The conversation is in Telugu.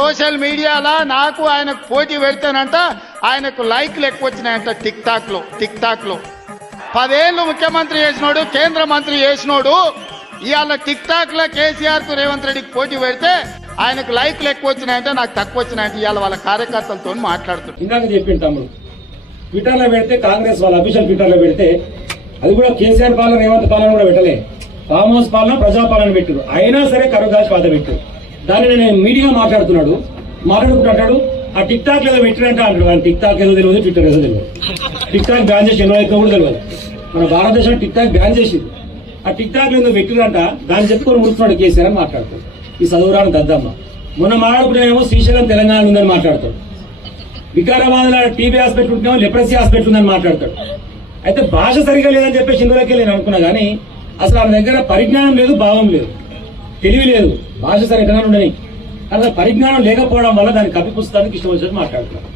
సోషల్ మీడియాలో నాకు ఆయనకు పోటీ పెడతానంట, ఆయనకు లైక్లు ఎక్కువ వచ్చినాయంట టిక్ టాక్ లో 10 ఏళ్ళు ముఖ్యమంత్రి చేసినోడు, కేంద్ర మంత్రి చేసినోడు ఇవాళ టిక్ టాక్ లో కేసీఆర్ కు రేవంత్ రెడ్డికి పోటీ పెడితే ఆయనకు లైక్లు ఎక్కువ వచ్చినాయంటే నాకు తక్కువ వచ్చినాయంటే ఇవాళ వాళ్ళ కార్యకర్తలతో మాట్లాడుతున్నారు. ఇందాక చెప్పిండు తమ్ముడు, ట్విట్టర్ లో పెడితే కాంగ్రెస్ వాళ్ళ అఫీషియల్ ట్విట్టర్ లో పెడితే అది కూడా కేసీఆర్ పాలన రేవంత్ పాలన కూడా పెట్టలే, ఫామ్ హౌస్ పాలన ప్రజాపాలన పెట్టారు. అయినా సరే కరుగాసి పాత పెట్టారు. దాన్ని నేను మీడియా మాట్లాడుకుంటాడు ఆ టిక్ టాక్ ఏదో పెట్టినంటే అంటాడు. కానీ టిక్ టాక్ ఏదో తెలియదు, ట్విట్టర్ ఏదో తెలియదు. టిక్ టాక్ బ్యాన్ చేసి ఎన్నో అయితే కూడా తెలియదు. మన భారతదేశం టిక్ టాక్ బ్యాన్ చేసింది. ఆ టిక్ టాక్ ఏదో పెట్టినంట దాన్ని చెప్పుకొని ముడుతున్నాడు కేసీఆర్ అని మాట్లాడతాడు. ఈ చదువురాని దద్దమ్మ. మొన్న మాట్లాడుకునేమో శ్రీశైలం తెలంగాణ ఉందని మాట్లాడతాడు. వికారాబాద్ లో టీబీ హాస్పిటల్ ఉంటేమో లెప్రసీ హాస్పిటల్ ఉందని మాట్లాడతాడు. అయితే భాష సరిగా లేదని చెప్పేసి ఇందులోకి నేను అనుకున్నా. కానీ అసలు ఆయన దగ్గర పరిజ్ఞానం లేదు, భావం లేదు, తెలివి లేదు. భాష సరిగ్గా ఉండని అసలు పరిజ్ఞానం లేకపోవడం వల్ల దాన్ని కప్పిపుస్తానికి ఇష్టం వచ్చినట్టు మాట్లాడుతున్నాడు.